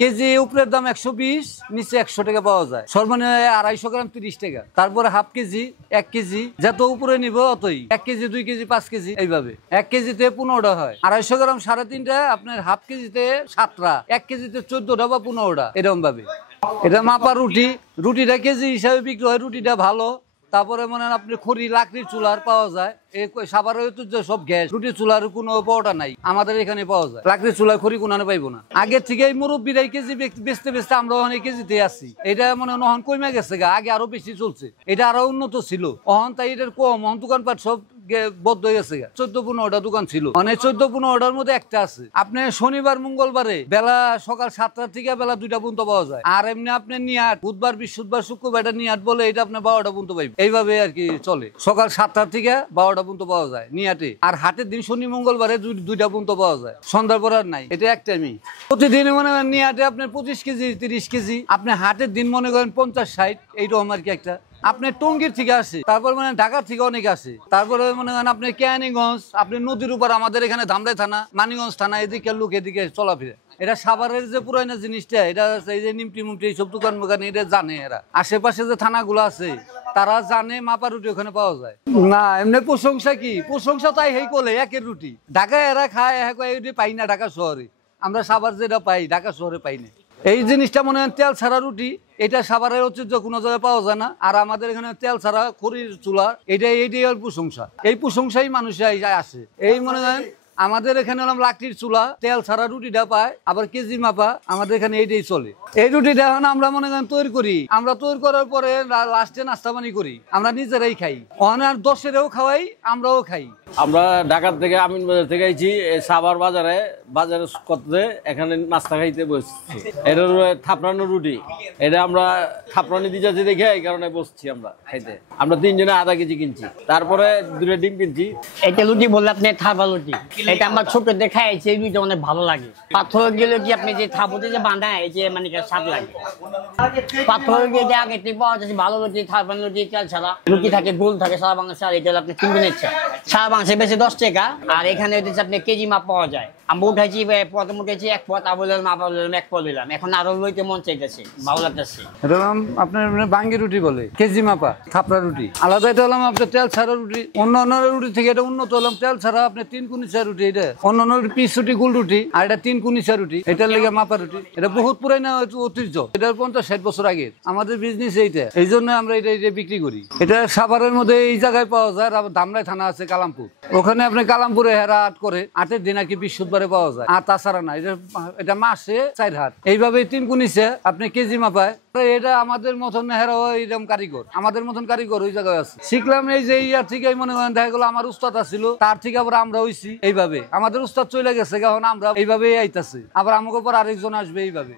KG উপরের দাম 120, নিচে 100 টাকা পাওয়া যায়। সর্বনিম্ন 250 গ্রাম 30 টাকা। তারপরে হাফ কেজি, 1 কেজি, যত উপরে নিব অতই। 1 কেজি, 2 কেজি, 5 কেজি এইভাবে। 1 কেজিতে 15টা হয়। 250 গ্রাম 3.5টা, আপনার হাফ কেজিতে 7টা, 1 কেজিতে 14টা বা 15টা, এরকম ভাবে। এটা মাপা রুটি, রুটিটা কেজি হিসাবে বিক্রি হয়, রুটিটা ভালো। তারপরে মনে হয় আপনি খড়ি লাকড়ির চুলার পাওয়া যায়। এই সাভারের তো সব গ্যাস, রুটির চুলার কোনো পাওয়াটা নাই, আমাদের এখানে পাওয়া যায়। লাকড়ির চুলার খড়ি কোনানে পাইবো না। আগের থেকে এই মুরব্বীরাই কেজি বেচতে বেচতে আমরা অনেক কেজিতে আসি। এটা মনে হয় নহন কমে গেছে গা, আগে আরো বেশি চলছে। এটা আরো উন্নত ছিল, অহন তাই এটার কম। অহন দোকানপাট সব বদ্ধ হয়ে গেছে। 14-15টা দোকান ছিল, মানে 14-15টার মধ্যে একটা আছে। আপনি শনিবার মঙ্গলবারে বেলা সকাল 7টা থেকে বেলা 2টা পর্যন্ত পাওয়া যায়। আর এমনি আপনি নিয়াট বুধবার, বৃহস্পতিবার, শুক্রবার এটা নিয়াট বলে, এটা আপনি 12টা পর্যন্ত পাইবেন। এইভাবে আর কি চলে। সকাল 7টা থেকে 12টা পর্যন্ত পাওয়া যায় নিয়াটে। আর হাটের দিন শনি মঙ্গলবারে 2টা পর্যন্ত পাওয়া যায়। সন্ধ্যার পর আর নাই, এটা এক টাইমই। প্রতিদিন মনে করেন নিয়াটে আপনার 25 কেজি, 30 কেজি। আপনি হাটের দিন মনে করেন 50-60, এইরকম আর কি একটা। আপনার টঙ্গীর থেকে আসে, তারপর মানে ঢাকার থেকে অনেক আসে। তারপরে মনে করেন আপনি কেরানীগঞ্জ, আপনি নদীর উপর, আমাদের এখানে ধামরাই থানা, মানিগঞ্জ থানা, এদিকে লোক এদিকে চলাফেরে। এটা সাভারের যে পুরানো জিনিসটা, এটা এই যে নিমটি মুমটি এইসব দোকান মোকান, এটা জানে এরা। আশেপাশে যে থানাগুলো আছে তারা জানে মাপা রুটি ওখানে পাওয়া যায় না। এমনি প্রশংসা কি, প্রশংসা তাই হেই কোলে একের রুটি। ঢাকায় এরা খায়, পাই না ঢাকা শহরে। আমরা সাভার যেটা পাই ঢাকা শহরে পাই না। এই জিনিসটা মনে হয় তেল ছাড়া রুটি, এটা সাভারের ঐতিহ্য, কোনো জায়গায় পাওয়া যায় না। আর আমাদের এখানে তেল ছাড়া খড়ির চুলা, এইটাই প্রশংসা। এই প্রশংসাই মানুষ আসে। এই মনে হয় আমাদের এখানে হলাম লাকড়ির চুলা, তেল ছাড়া রুটিটা পায়, আবার কেজি মাপা, আমাদের এখানে এইটাই চলে। এই রুটিটা এখন আমরা মনে করেন তৈরি করি, আমরা তৈরি করার পরে লাস্টে নাস্তা পানি করি, আমরা নিজেরাই খাই। আর 10-এরও খাওয়াই, আমরাও খাই। আমরা ঢাকার থেকে আমিন বাজার থেকে আইছি সাভার বাজারে করতে, এখানে নাস্তা খাইতে বসছি। এটা থাপড়ানো রুটি, এটা আমরা থাপড়ানি দিয়ে যাচ্ছি দেখে এই কারণে বসছি আমরা খাইতে। আমরা 3 জনে আধা কেজি কিনছি, তারপরে 2টা ডিম কিনছি। এটা রুটি বললে আপনি থাপা রুটি, এটা আমরা ছোট দেখা খাইছি। এই রুটিটা অনেক ভালো লাগে। পাথর গেলে কি আপনি যে থাপতে যে বাঁধায়, এই যে মানে স্বাদ লাগে। পাথর গিয়ে আগে থেকে পাওয়া যাচ্ছে ভালো রুটি, থাপড়ানো রুটি, তেল ছাড়া রুটি থাকে, গোল থাকে সারা বাংলাদেশে। আর এটা আপনি কিনবেন ইচ্ছা, সারা বাংলাদেশে বেশি 10 টাকা। আর এখানে হচ্ছে আপনি কেজি মাপ পাওয়া যায়। আমরা উঠাইছি, প্রথম উঠেছি 1 পথ, আবার মাপা বললাম 1 পথ দিলাম। এখন আরো লইতে মন চাইতেছে, ভালো লাগতেছে। আপনার বাঙ্গি রুটি বলে, কেজি মাপা থাপড়া রুটি আলাদা। এটা হলাম আপনার তেল ছাড়া রুটি। অন্য রুটি থেকে এটা উন্নত হলাম, তেল ছাড়া আপনার 3 কুনিচা রুটি। এটা অন্য পিস রুটি, গোল রুটি, আর এটা 3 কুনিচা রুটি। এটার লেগে মাপা রুটি। এটা বহুত পুরানো ঐতিহ্য, এটার 50-60 বছর আগের আমাদের বিজনেস এইটা। এই জন্য আমরা এটা বিক্রি করি। এটা সাভারের মধ্যে এই জায়গায় পাওয়া যায়। ধামরাই থানা আছে কালামপুর, ওখানে আপনি কালামপুরে হেরা হাট করে, 8 দিন আর কি বৃহস্পতিবারে পাওয়া যায়। আর তাছাড়া না, এটা মাসে 4 হাট। এইভাবে 3 কুনিচে আপনি কেজি মাপায়। এটা আমাদের মতন হেরাও এরকম কারিগর, আমাদের মতন কারিগর ওই জায়গায় আছে। শিখলাম এই যে ইয়ার থেকে, মনে করেন দেখা গেলো আমার উস্তাদ ছিল, তার থেকে আবার আমরা হইছি। এইভাবে আমাদের উস্তাদ চলে গেছে, এখন আমরা এইভাবে আইতাছি, আবার আমাকে পর আরেকজন আসবে এইভাবে।